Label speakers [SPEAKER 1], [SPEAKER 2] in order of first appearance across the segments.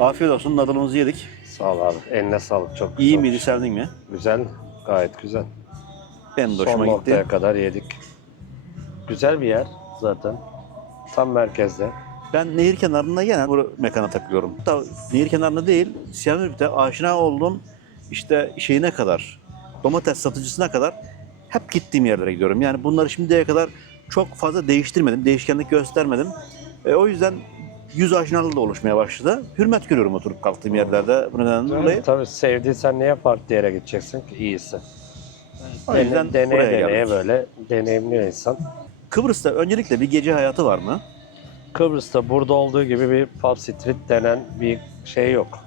[SPEAKER 1] Afiyet olsun. Nadalımızı yedik.
[SPEAKER 2] Sağ ol abi. Eline sağlık. Çok
[SPEAKER 1] İyi
[SPEAKER 2] güzel.
[SPEAKER 1] miydi? Sevdin mi?
[SPEAKER 2] Güzel. Gayet güzel.
[SPEAKER 1] Benim de
[SPEAKER 2] Son
[SPEAKER 1] hoşuma
[SPEAKER 2] noktaya
[SPEAKER 1] gitti.
[SPEAKER 2] kadar yedik. Güzel bir yer zaten. Tam merkezde.
[SPEAKER 1] Ben nehir kenarında gene bu mekana takılıyorum. Hatta nehir kenarında değil, Siyahmürük'te aşina olduğum işte şeyine kadar, domates satıcısına kadar hep gittiğim yerlere gidiyorum. Yani bunları şimdiye kadar çok fazla değiştirmedim, değişkenlik göstermedim. E, o yüzden yüz aşinalığı da oluşmaya başladı. Hürmet görüyorum oturup kalktığım yerlerde bu nedenden dolayı.
[SPEAKER 2] Tabii sevdiysen niye farklı yere gideceksin ki? İyisi.
[SPEAKER 1] O yüzden
[SPEAKER 2] deneye
[SPEAKER 1] buraya
[SPEAKER 2] deneye
[SPEAKER 1] geldik.
[SPEAKER 2] böyle deneyimliyor insan.
[SPEAKER 1] Kıbrıs'ta öncelikle bir gece hayatı var mı?
[SPEAKER 2] Kıbrıs'ta burada olduğu gibi bir pub street denen bir şey yok.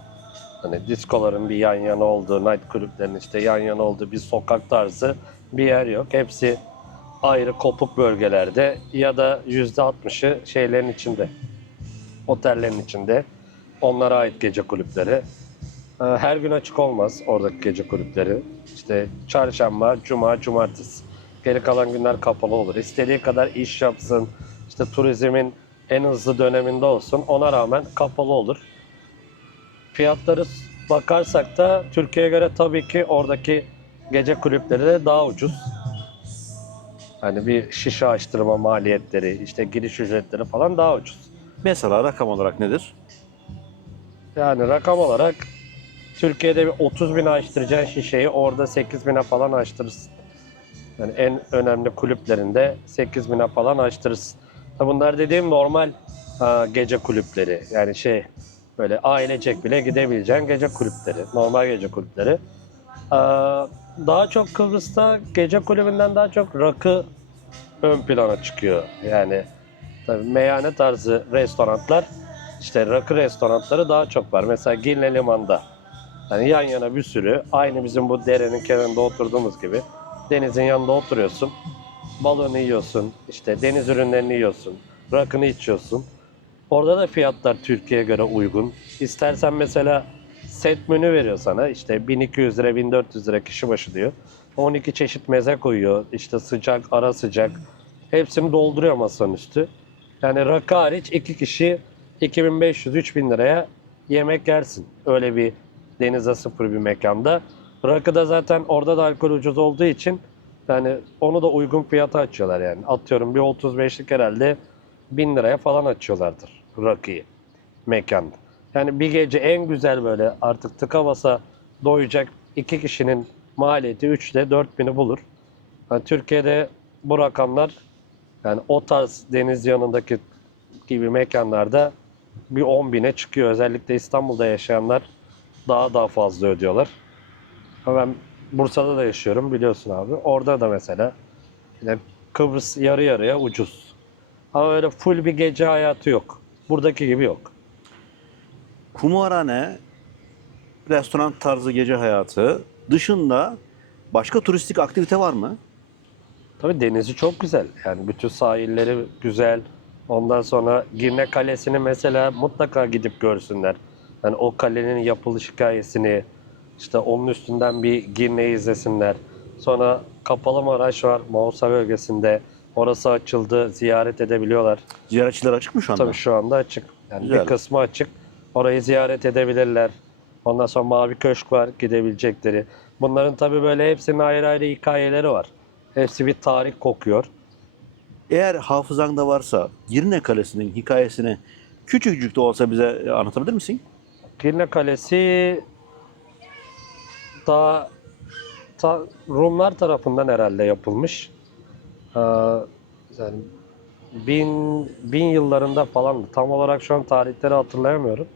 [SPEAKER 2] Hani diskoların bir yan yana olduğu, night kulüplerin işte yan yana olduğu bir sokak tarzı bir yer yok. Hepsi ayrı kopuk bölgelerde ya da yüzde 60'ı şeylerin içinde. Otellerin içinde. Onlara ait gece kulüpleri. Ee, Her gün açık olmaz oradaki gece kulüpleri. İşte çarşamba, cuma, cumartesi. Geri kalan günler kapalı olur. İstediği kadar iş yapsın. İşte turizmin en hızlı döneminde olsun. Ona rağmen kapalı olur. Fiyatları bakarsak da Türkiye'ye göre tabii ki oradaki gece kulüpleri de daha ucuz. Hani bir şişe açtırma maliyetleri, işte giriş ücretleri falan daha ucuz.
[SPEAKER 1] Mesela rakam olarak nedir?
[SPEAKER 2] Yani rakam olarak Türkiye'de bir 30 bin açtıracağın şişeyi orada 8 bine falan açtırırsın. Yani en önemli kulüplerinde 8 bine falan açtırırsın. Ha Bunlar dediğim normal ha, gece kulüpleri. Yani şey böyle ailecek bile gidebileceğin gece kulüpleri. Normal gece kulüpleri. Aa, Daha çok Kıbrıs'ta gece kulübünden daha çok rakı ön plana çıkıyor. Yani tabii meyhane tarzı restoranlar işte rakı restoranları daha çok var. Mesela Girne Liman'da. Yani yan yana bir sürü aynı bizim bu derenin kenarında oturduğumuz gibi denizin yanında oturuyorsun. Balonu yiyorsun, işte deniz ürünlerini yiyorsun, rakını içiyorsun. Orada da fiyatlar Türkiye'ye göre uygun. İstersen mesela set menü veriyor sana. işte 1200 lira, 1400 lira kişi başı diyor. 12 çeşit meze koyuyor. İşte sıcak, ara sıcak. Hepsini dolduruyor masanın üstü. Yani rakı hariç iki kişi 2500-3000 liraya yemek yersin. Öyle bir denize sıfır bir mekanda. Rakı da zaten orada da alkol ucuz olduğu için yani onu da uygun fiyata açıyorlar yani. Atıyorum bir 35'lik herhalde 1000 liraya falan açıyorlardır rakıyı mekanda. Yani bir gece en güzel böyle artık tıka basa doyacak iki kişinin maliyeti 3 ile 4000'i bulur. Yani Türkiye'de bu rakamlar yani o tarz deniz yanındaki gibi mekanlarda bir 10 bine çıkıyor. Özellikle İstanbul'da yaşayanlar daha daha fazla ödüyorlar. Ben Bursa'da da yaşıyorum biliyorsun abi. Orada da mesela yine Kıbrıs yarı yarıya ucuz. Ama öyle full bir gece hayatı yok. Buradaki gibi yok.
[SPEAKER 1] Kumarhane, restoran tarzı gece hayatı dışında başka turistik aktivite var mı?
[SPEAKER 2] Tabii denizi çok güzel. Yani bütün sahilleri güzel. Ondan sonra Girne Kalesi'ni mesela mutlaka gidip görsünler. Yani o kalenin yapılış hikayesini, işte onun üstünden bir Girne'yi izlesinler. Sonra Kapalı Maraş var Mausa bölgesinde. Orası açıldı, ziyaret edebiliyorlar.
[SPEAKER 1] Ziyaretçiler açık mı şu anda?
[SPEAKER 2] Tabii şu anda açık. Yani
[SPEAKER 1] Güzel.
[SPEAKER 2] bir kısmı açık. Orayı ziyaret edebilirler. Ondan sonra Mavi Köşk var gidebilecekleri. Bunların tabii böyle hepsinin ayrı ayrı hikayeleri var. Hepsi bir tarih kokuyor.
[SPEAKER 1] Eğer hafızanda varsa Girne Kalesi'nin hikayesini küçücük de olsa bize anlatabilir misin?
[SPEAKER 2] Girne Kalesi daha ta, Rumlar tarafından herhalde yapılmış. Ee, yani bin, bin yıllarında falan tam olarak şu an tarihleri hatırlayamıyorum.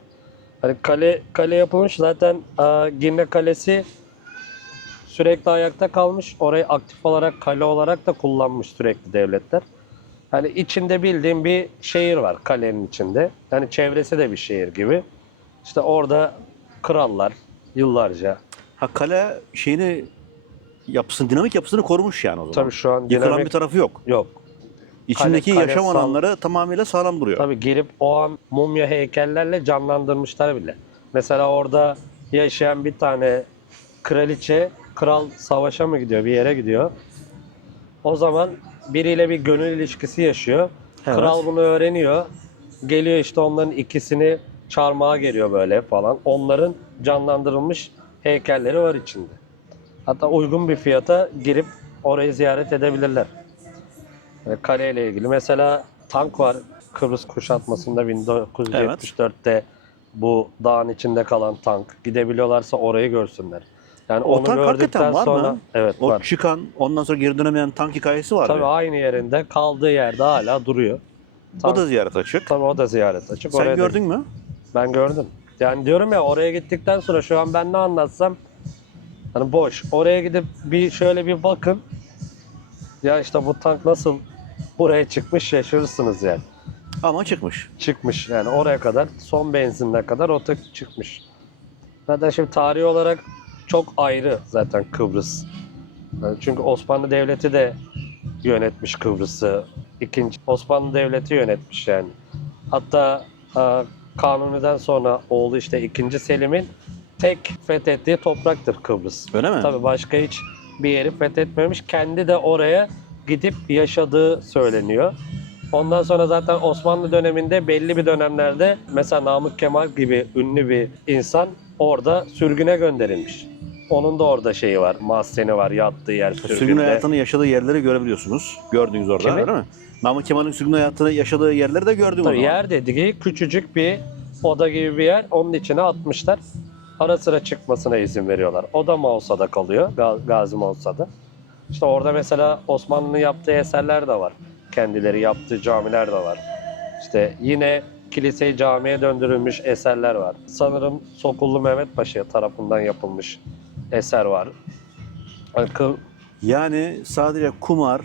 [SPEAKER 2] Hani kale kale yapılmış zaten e, Girne Kalesi sürekli ayakta kalmış. Orayı aktif olarak kale olarak da kullanmış sürekli devletler. Hani içinde bildiğim bir şehir var kalenin içinde. Yani çevresi de bir şehir gibi. İşte orada krallar yıllarca.
[SPEAKER 1] Ha kale şeyini yapısını, dinamik yapısını korumuş yani o zaman.
[SPEAKER 2] Tabii şu an
[SPEAKER 1] Yıkılan
[SPEAKER 2] dinamik
[SPEAKER 1] bir tarafı yok.
[SPEAKER 2] yok.
[SPEAKER 1] İçindeki
[SPEAKER 2] kale
[SPEAKER 1] yaşam
[SPEAKER 2] sağ-
[SPEAKER 1] alanları tamamıyla sağlam duruyor.
[SPEAKER 2] Tabii girip o an mumya heykellerle canlandırmışlar bile. Mesela orada yaşayan bir tane kraliçe, kral savaşa mı gidiyor, bir yere gidiyor. O zaman biriyle bir gönül ilişkisi yaşıyor.
[SPEAKER 1] Evet.
[SPEAKER 2] Kral bunu öğreniyor. Geliyor işte onların ikisini çarmıha geliyor böyle falan. Onların canlandırılmış heykelleri var içinde. Hatta uygun bir fiyata girip orayı ziyaret edebilirler. E, Kaleyle ilgili. Mesela tank var Kıbrıs kuşatmasında 1974'te bu dağın içinde kalan tank. Gidebiliyorlarsa orayı görsünler. Yani
[SPEAKER 1] O
[SPEAKER 2] onu
[SPEAKER 1] tank hakikaten var
[SPEAKER 2] sonra
[SPEAKER 1] mı?
[SPEAKER 2] evet
[SPEAKER 1] O
[SPEAKER 2] var.
[SPEAKER 1] çıkan ondan sonra geri dönemeyen tank hikayesi var.
[SPEAKER 2] Tabii
[SPEAKER 1] bir.
[SPEAKER 2] aynı yerinde kaldığı yerde hala duruyor.
[SPEAKER 1] O
[SPEAKER 2] Tank-
[SPEAKER 1] da ziyaret açık.
[SPEAKER 2] Tabii o da ziyaret açık.
[SPEAKER 1] Sen
[SPEAKER 2] Oraya da-
[SPEAKER 1] gördün mü?
[SPEAKER 2] Ben gördüm. Yani diyorum ya oraya gittikten sonra şu an ben ne anlatsam hani boş. Oraya gidip bir şöyle bir bakın. Ya işte bu tank nasıl buraya çıkmış şaşırırsınız yani.
[SPEAKER 1] Ama çıkmış.
[SPEAKER 2] Çıkmış yani oraya kadar son benzinine kadar o tık çıkmış. Zaten şimdi tarihi olarak çok ayrı zaten Kıbrıs. Yani çünkü Osmanlı Devleti de yönetmiş Kıbrıs'ı. İkinci Osmanlı Devleti yönetmiş yani. Hatta e, Kanuni'den sonra oğlu işte 2. Selim'in tek fethettiği topraktır Kıbrıs.
[SPEAKER 1] Öyle mi?
[SPEAKER 2] Tabii başka hiç bir yeri fethetmemiş. Kendi de oraya gidip yaşadığı söyleniyor. Ondan sonra zaten Osmanlı döneminde belli bir dönemlerde mesela Namık Kemal gibi ünlü bir insan orada sürgüne gönderilmiş. Onun da orada şeyi var, mahzeni var, yattığı yer sürgünde.
[SPEAKER 1] Sürgün hayatını yaşadığı yerleri görebiliyorsunuz. Gördünüz orada
[SPEAKER 2] Kimi?
[SPEAKER 1] öyle mi? Namık Kemal'in sürgün hayatını yaşadığı yerleri de gördüm
[SPEAKER 2] Tabii yer dediği küçücük bir oda gibi bir yer. Onun içine atmışlar. Ara sıra çıkmasına izin veriyorlar. O da Mausa'da kalıyor. Ga- Gazi Mausa'da. İşte orada mesela Osmanlı'nın yaptığı eserler de var. Kendileri yaptığı camiler de var. İşte yine kiliseyi camiye döndürülmüş eserler var. Sanırım Sokullu Mehmet Paşa tarafından yapılmış eser var. Hani kı-
[SPEAKER 1] Yani sadece kumar,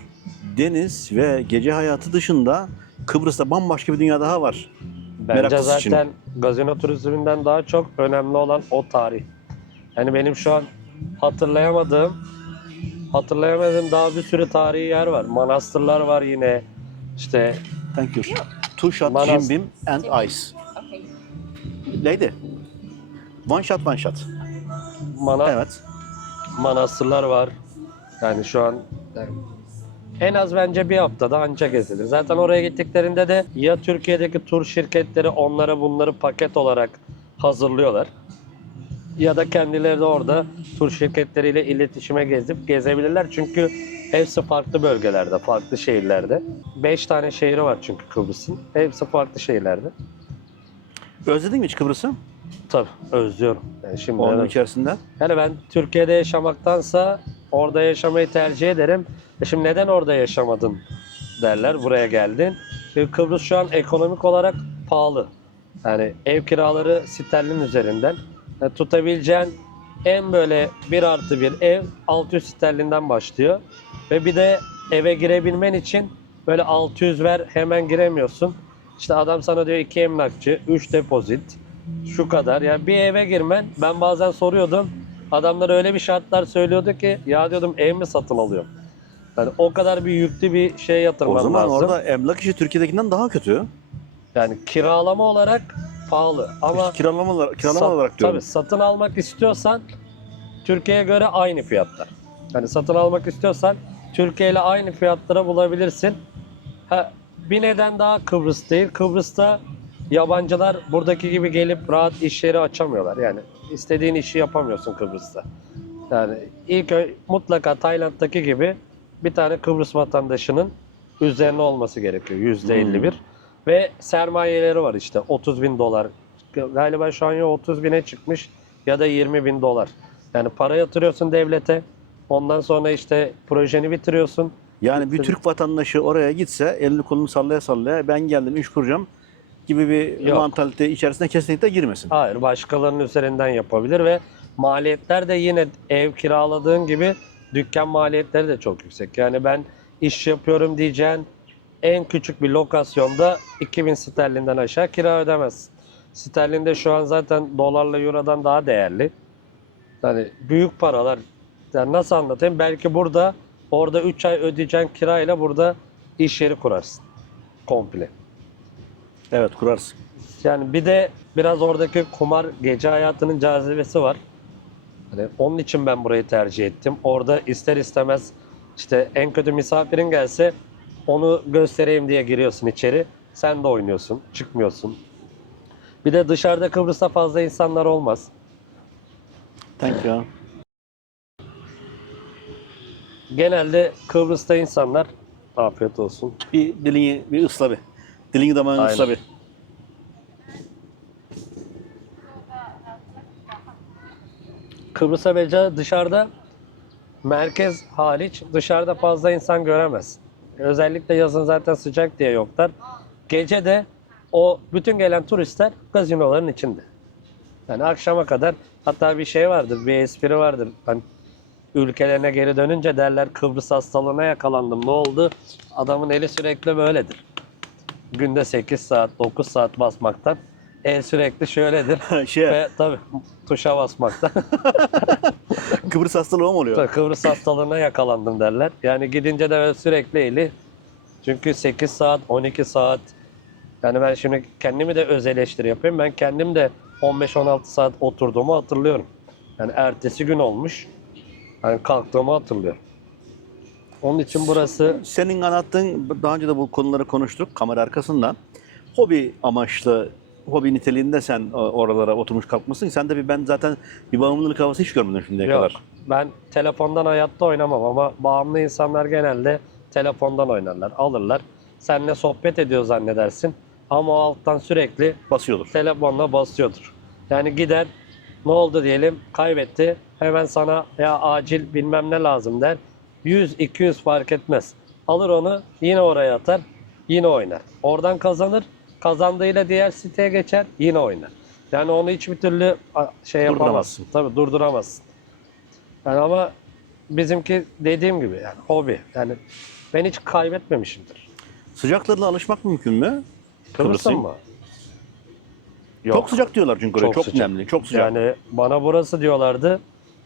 [SPEAKER 1] deniz ve gece hayatı dışında Kıbrıs'ta bambaşka bir dünya daha var.
[SPEAKER 2] Bence
[SPEAKER 1] Meraklısı için.
[SPEAKER 2] zaten gazino turizminden daha çok önemli olan o tarih. Yani benim şu an hatırlayamadığım, hatırlayamadığım daha bir sürü tarihi yer var. Manastırlar var yine. İşte
[SPEAKER 1] Thank you. Two shot,
[SPEAKER 2] Manas-
[SPEAKER 1] Jim Beam and Ice.
[SPEAKER 3] Okay.
[SPEAKER 1] Lady. One shot, one shot.
[SPEAKER 2] Mana,
[SPEAKER 1] Evet.
[SPEAKER 2] manastırlar var. Yani şu an yani en az bence bir haftada anca gezilir. Zaten oraya gittiklerinde de ya Türkiye'deki tur şirketleri onlara bunları paket olarak hazırlıyorlar. Ya da kendileri de orada tur şirketleriyle iletişime gezip gezebilirler. Çünkü hepsi farklı bölgelerde, farklı şehirlerde. 5 tane şehri var çünkü Kıbrıs'ın. Hepsi farklı şehirlerde.
[SPEAKER 1] Özledin mi hiç Kıbrıs'ı?
[SPEAKER 2] Tabii özlüyorum. Yani şimdi
[SPEAKER 1] Onun
[SPEAKER 2] evet.
[SPEAKER 1] içerisinde.
[SPEAKER 2] Yani ben Türkiye'de yaşamaktansa orada yaşamayı tercih ederim. E şimdi neden orada yaşamadın derler, buraya geldin. Çünkü Kıbrıs şu an ekonomik olarak pahalı. Yani ev kiraları sterlin üzerinden. Yani tutabileceğin en böyle bir artı bir ev 600 sterlinden başlıyor. Ve bir de eve girebilmen için böyle 600 ver hemen giremiyorsun. İşte adam sana diyor iki emlakçı, 3 depozit, şu kadar. Yani bir eve girmen ben bazen soruyordum. Adamlar öyle bir şartlar söylüyordu ki ya diyordum ev mi satın alıyor? Yani o kadar bir yüklü bir şey yatırman
[SPEAKER 1] O zaman
[SPEAKER 2] lazım.
[SPEAKER 1] orada emlak işi Türkiye'dekinden daha kötü.
[SPEAKER 2] Yani kiralama olarak pahalı ama
[SPEAKER 1] İşte kiralama, olarak- kiralama
[SPEAKER 2] Sat-
[SPEAKER 1] olarak diyorum.
[SPEAKER 2] Tabii satın almak istiyorsan Türkiye'ye göre aynı fiyatlar. Yani satın almak istiyorsan Türkiye ile aynı fiyatlara bulabilirsin. Ha, bir neden daha Kıbrıs değil. Kıbrıs'ta yabancılar buradaki gibi gelip rahat iş yeri açamıyorlar. Yani istediğin işi yapamıyorsun Kıbrıs'ta. Yani ilk mutlaka Tayland'daki gibi bir tane Kıbrıs vatandaşının üzerine olması gerekiyor. Yüzde 51. Ve sermayeleri var işte 30 bin dolar. Galiba şu an ya 30 bine çıkmış ya da 20 bin dolar. Yani para yatırıyorsun devlete. Ondan sonra işte projeni bitiriyorsun.
[SPEAKER 1] Yani bir Türk vatandaşı oraya gitse elini kolunu sallaya sallaya ben geldim iş kuracağım gibi bir
[SPEAKER 2] Yok.
[SPEAKER 1] mantalite içerisine kesinlikle girmesin.
[SPEAKER 2] Hayır başkalarının üzerinden yapabilir ve maliyetler de yine ev kiraladığın gibi dükkan maliyetleri de çok yüksek. Yani ben iş yapıyorum diyeceğin en küçük bir lokasyonda 2000 sterlinden aşağı kira ödemezsin. Sterlin de şu an zaten dolarla eurodan daha değerli. Yani büyük paralar. Yani nasıl anlatayım? Belki burada orada 3 ay ödeyeceğin kirayla burada iş yeri kurarsın. Komple.
[SPEAKER 1] Evet kurarsın.
[SPEAKER 2] Yani bir de biraz oradaki kumar gece hayatının cazibesi var. Hani onun için ben burayı tercih ettim. Orada ister istemez işte en kötü misafirin gelse onu göstereyim diye giriyorsun içeri. Sen de oynuyorsun, çıkmıyorsun. Bir de dışarıda Kıbrıs'ta fazla insanlar olmaz.
[SPEAKER 1] Thank you.
[SPEAKER 2] Genelde Kıbrıs'ta insanlar afiyet olsun.
[SPEAKER 1] Bir dilini bir ısla bir. Dilini damağını
[SPEAKER 2] Aynen.
[SPEAKER 1] ısla bir.
[SPEAKER 2] Kıbrıs'a ve dışarıda merkez hariç dışarıda fazla insan göremez. Özellikle yazın zaten sıcak diye yoklar. Gece de o bütün gelen turistler gazinoların içinde. Yani akşama kadar hatta bir şey vardır, bir espri vardır. Hani ülkelerine geri dönünce derler Kıbrıs hastalığına yakalandım. Ne oldu? Adamın eli sürekli böyledir. Günde 8 saat, 9 saat basmaktan el sürekli şöyledir.
[SPEAKER 1] şey,
[SPEAKER 2] Ve tabii tuşa basmaktan.
[SPEAKER 1] Kıbrıs hastalığı mı oluyor?
[SPEAKER 2] Kıbrıs hastalığına yakalandım derler. Yani gidince de böyle sürekli eli. Çünkü 8 saat, 12 saat. Yani ben şimdi kendimi de öz eleştiri yapayım. Ben kendim de 15-16 saat oturduğumu hatırlıyorum. Yani ertesi gün olmuş. Yani kalktığımı hatırlıyorum. Onun için burası
[SPEAKER 1] Senin anlattığın, daha önce de bu konuları konuştuk kamera arkasından. Hobi amaçlı, hobi niteliğinde sen e, oralara oturmuş kalkmışsın. Sen de bir ben zaten bir bağımlılık havası hiç görmedim şimdiye
[SPEAKER 2] yok.
[SPEAKER 1] kadar.
[SPEAKER 2] Ben telefondan hayatta oynamam ama bağımlı insanlar genelde telefondan oynarlar. Alırlar. Seninle sohbet ediyor zannedersin. Ama o alttan sürekli
[SPEAKER 1] Basıyordur.
[SPEAKER 2] telefonla basıyordur. Yani gider ne oldu diyelim kaybetti. Hemen sana ya acil bilmem ne lazım der. 100-200 fark etmez. Alır onu yine oraya atar. Yine oynar. Oradan kazanır. Kazandığıyla diğer siteye geçer. Yine oynar. Yani onu hiçbir türlü şey yapamazsın. Tabii durduramazsın. Yani ama bizimki dediğim gibi yani hobi. Yani ben hiç kaybetmemişimdir.
[SPEAKER 1] Sıcaklarına alışmak mümkün mü?
[SPEAKER 2] Kıbrıs'ın mı? Yok.
[SPEAKER 1] Çok sıcak diyorlar çünkü.
[SPEAKER 2] Çok
[SPEAKER 1] Çok,
[SPEAKER 2] sıcak.
[SPEAKER 1] nemli, çok sıcak.
[SPEAKER 2] Yani bana burası diyorlardı.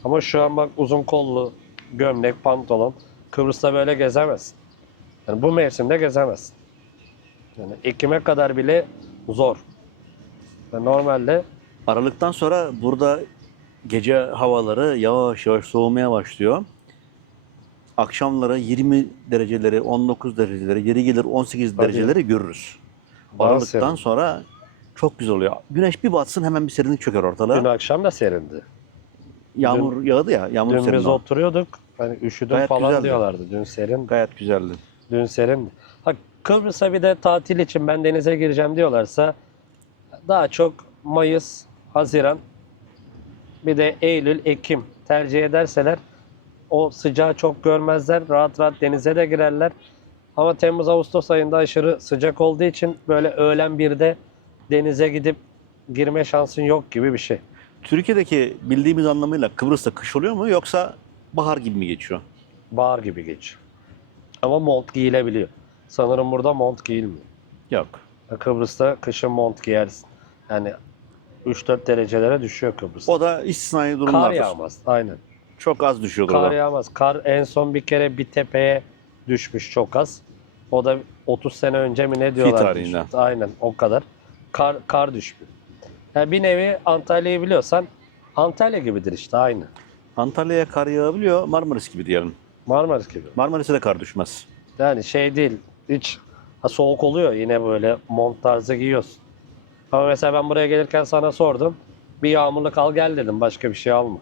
[SPEAKER 2] Ama şu an bak uzun kollu gömlek, pantolon. Kıbrıs'ta böyle gezemezsin. Yani bu mevsimde gezemezsin. Yani Ekim'e kadar bile zor. Yani normalde
[SPEAKER 1] Aralıktan sonra burada gece havaları yavaş yavaş soğumaya başlıyor. Akşamları 20 dereceleri, 19 dereceleri, yeri gelir 18
[SPEAKER 2] Tabii.
[SPEAKER 1] dereceleri görürüz.
[SPEAKER 2] Daha
[SPEAKER 1] Aralıktan
[SPEAKER 2] serin.
[SPEAKER 1] sonra çok güzel oluyor. Güneş bir batsın hemen bir serinlik çöker ortalığa.
[SPEAKER 2] dün akşam da serindi.
[SPEAKER 1] Yağmur yağdı ya, yağmur
[SPEAKER 2] Dün biz
[SPEAKER 1] serin
[SPEAKER 2] oturuyorduk. Hani üşüdüm
[SPEAKER 1] Gayet
[SPEAKER 2] falan
[SPEAKER 1] güzeldi.
[SPEAKER 2] diyorlardı. Dün serin.
[SPEAKER 1] Gayet güzeldi.
[SPEAKER 2] Dün serindi. Ha, Kıbrıs'a bir de tatil için ben denize gireceğim diyorlarsa daha çok Mayıs, Haziran bir de Eylül, Ekim tercih ederseler o sıcağı çok görmezler. Rahat rahat denize de girerler. Ama Temmuz, Ağustos ayında aşırı sıcak olduğu için böyle öğlen birde denize gidip girme şansın yok gibi bir şey.
[SPEAKER 1] Türkiye'deki bildiğimiz anlamıyla Kıbrıs'ta kış oluyor mu yoksa bahar gibi mi geçiyor?
[SPEAKER 2] Bahar gibi geçiyor. Ama mont giyilebiliyor. Sanırım burada mont giyilmiyor.
[SPEAKER 1] Yok.
[SPEAKER 2] Kıbrıs'ta kışın mont giyersin. Yani 3-4 derecelere düşüyor Kıbrıs.
[SPEAKER 1] O da istisnai
[SPEAKER 2] Kar
[SPEAKER 1] durumlardır.
[SPEAKER 2] yağmaz. Aynen.
[SPEAKER 1] Çok az düşüyordur o
[SPEAKER 2] Kar
[SPEAKER 1] da.
[SPEAKER 2] yağmaz. Kar en son bir kere bir tepeye düşmüş çok az. O da 30 sene önce mi ne diyorlar?
[SPEAKER 1] tarihinde.
[SPEAKER 2] düşmüş. Aynen o kadar. Kar, kar düşmüş. Yani bir nevi Antalya'yı biliyorsan Antalya gibidir işte aynı.
[SPEAKER 1] Antalya'ya kar yağabiliyor, Marmaris gibi diyelim.
[SPEAKER 2] Marmaris gibi.
[SPEAKER 1] Marmaris'e de kar düşmez.
[SPEAKER 2] Yani şey değil. Hiç ha, soğuk oluyor yine böyle mont tarzı giyiyorsun. Ama mesela ben buraya gelirken sana sordum. Bir yağmurluk al gel dedim. Başka bir şey alma.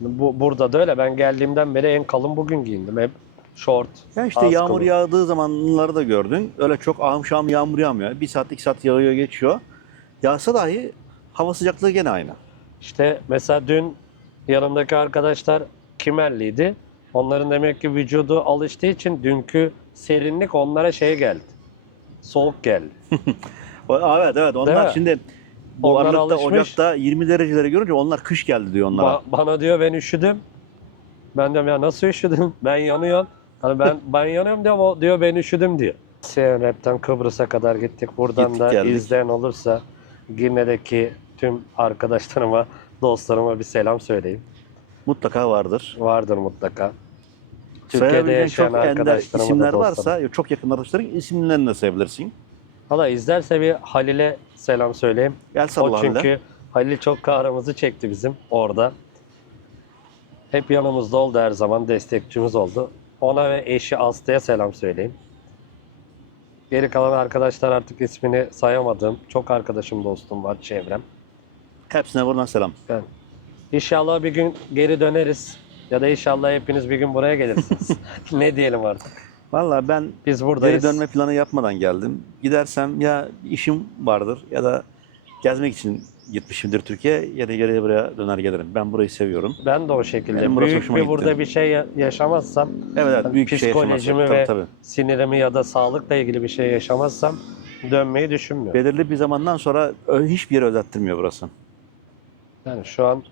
[SPEAKER 2] Bu, burada da öyle. Ben geldiğimden beri en kalın bugün giyindim. Hep short.
[SPEAKER 1] Ya işte yağmur yağdığı zamanları da gördün. Öyle çok ahım şahım yağmur yağmıyor. Bir saat iki saat yağıyor geçiyor. Yağsa dahi hava sıcaklığı gene aynı.
[SPEAKER 2] İşte mesela dün yanımdaki arkadaşlar Kimerliydi. Onların demek ki vücudu alıştığı için dünkü serinlik onlara şey geldi. Soğuk geldi.
[SPEAKER 1] Evet evet onlar şimdi bu
[SPEAKER 2] Onlar
[SPEAKER 1] Aralıkta
[SPEAKER 2] alışmış.
[SPEAKER 1] Ocak'ta 20 dereceleri görünce onlar kış geldi diyor onlara.
[SPEAKER 2] Ba- bana diyor ben üşüdüm. Ben diyorum ya nasıl üşüdüm? Ben yanıyorum. Hani ben ben yanıyorum diyorum o diyor ben üşüdüm diyor. Siyah Rap'ten Kıbrıs'a kadar gittik. Buradan
[SPEAKER 1] Gittik,
[SPEAKER 2] da
[SPEAKER 1] geldik.
[SPEAKER 2] izleyen olursa Girne'deki tüm arkadaşlarıma, dostlarıma bir selam söyleyeyim.
[SPEAKER 1] Mutlaka vardır.
[SPEAKER 2] Vardır mutlaka. Türkiye'de yaşayan
[SPEAKER 1] çok ender isimler
[SPEAKER 2] da
[SPEAKER 1] varsa çok yakın arkadaşların isimlerini de sayabilirsin.
[SPEAKER 2] Hala izlerse bir Halil'e selam söyleyeyim.
[SPEAKER 1] Gel
[SPEAKER 2] O çünkü
[SPEAKER 1] Halil'e.
[SPEAKER 2] Halil çok kahrımızı çekti bizim orada. Hep yanımızda oldu her zaman destekçimiz oldu. Ona ve eşi Aslı'ya selam söyleyeyim. Geri kalan arkadaşlar artık ismini sayamadığım çok arkadaşım dostum var çevrem.
[SPEAKER 1] Hepsine buradan selam.
[SPEAKER 2] Ben. İnşallah bir gün geri döneriz. Ya da inşallah hepiniz bir gün buraya gelirsiniz. ne diyelim artık.
[SPEAKER 1] Vallahi ben
[SPEAKER 2] Biz
[SPEAKER 1] geri
[SPEAKER 2] buradayız.
[SPEAKER 1] dönme planı yapmadan geldim. Gidersem ya işim vardır ya da gezmek için gitmişimdir Türkiye ya da geriye buraya döner gelirim. Ben burayı seviyorum.
[SPEAKER 2] Ben de o şekilde.
[SPEAKER 1] Burası
[SPEAKER 2] Büyük bir
[SPEAKER 1] gitti.
[SPEAKER 2] burada bir şey ya- yaşamazsam,
[SPEAKER 1] Evet evet
[SPEAKER 2] Hani
[SPEAKER 1] büyük bir şey yaşamazsak.
[SPEAKER 2] psikolojimi
[SPEAKER 1] Tabii,
[SPEAKER 2] ve
[SPEAKER 1] tabii.
[SPEAKER 2] sinirimi ya da sağlıkla ilgili bir şey yaşamazsam dönmeyi düşünmüyorum.
[SPEAKER 1] Belirli bir zamandan sonra hiçbir yere özettirmiyor burası.
[SPEAKER 2] Yani şu an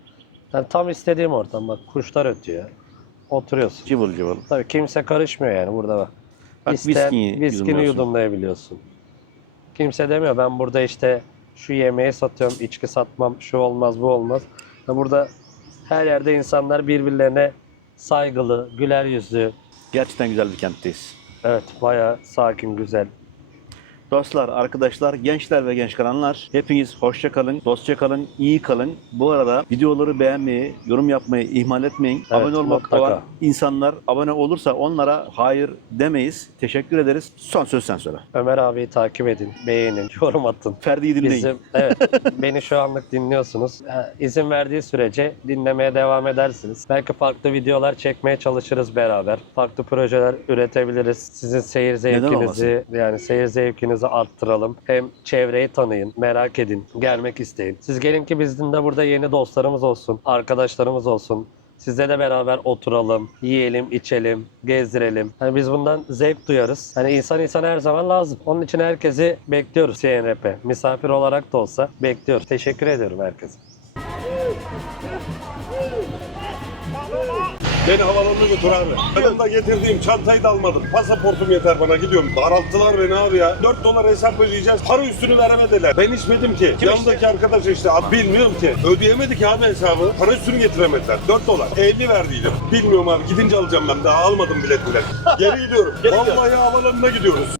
[SPEAKER 2] yani tam istediğim ortam. Bak kuşlar ötüyor. Oturuyorsun.
[SPEAKER 1] Cıvıl cıvıl.
[SPEAKER 2] Tabii kimse karışmıyor yani burada bak.
[SPEAKER 1] Bak,
[SPEAKER 2] İsteyen
[SPEAKER 1] viskiyi
[SPEAKER 2] viskini
[SPEAKER 1] yudumluyorsun.
[SPEAKER 2] yudumlayabiliyorsun. Kimse demiyor ben burada işte şu yemeği satıyorum, içki satmam, şu olmaz, bu olmaz. Ya Burada her yerde insanlar birbirlerine saygılı, güler yüzlü.
[SPEAKER 1] Gerçekten güzel bir kentteyiz.
[SPEAKER 2] Evet, bayağı sakin, güzel.
[SPEAKER 1] Dostlar, arkadaşlar, gençler ve genç kalanlar hepiniz hoşça kalın, dostça kalın, iyi kalın. Bu arada videoları beğenmeyi, yorum yapmayı ihmal etmeyin.
[SPEAKER 2] Evet,
[SPEAKER 1] abone olmak olan insanlar abone olursa onlara hayır demeyiz. Teşekkür ederiz. Son söz sen söyle.
[SPEAKER 2] Ömer abiyi takip edin, beğenin, yorum atın.
[SPEAKER 1] Ferdi'yi dinleyin.
[SPEAKER 2] Bizim, evet, beni şu anlık dinliyorsunuz. İzin verdiği sürece dinlemeye devam edersiniz. Belki farklı videolar çekmeye çalışırız beraber. Farklı projeler üretebiliriz. Sizin seyir zevkinizi, yani seyir zevkinizi arttıralım. Hem çevreyi tanıyın, merak edin, gelmek isteyin. Siz gelin ki bizim de burada yeni dostlarımız olsun, arkadaşlarımız olsun. Sizle de beraber oturalım, yiyelim, içelim, gezdirelim. Hani biz bundan zevk duyarız. Hani insan insana her zaman lazım. Onun için herkesi bekliyoruz CNRP. Misafir olarak da olsa bekliyoruz. Teşekkür ediyorum herkese.
[SPEAKER 3] Beni havalanına götür abi. Yanımda getirdiğim çantayı da almadım. Pasaportum yeter bana gidiyorum. Daralttılar beni abi ya. 4 dolar hesap ödeyeceğiz. Para üstünü veremediler. Ben içmedim ki. Yanımdaki arkadaş işte abi bilmiyorum ki. Ödeyemedik abi hesabı. Para üstünü getiremediler. 4 dolar. 50 verdiydim. Bilmiyorum abi gidince alacağım ben. Daha almadım bilet bile. Geri gidiyorum. Vallahi havalanına gidiyoruz.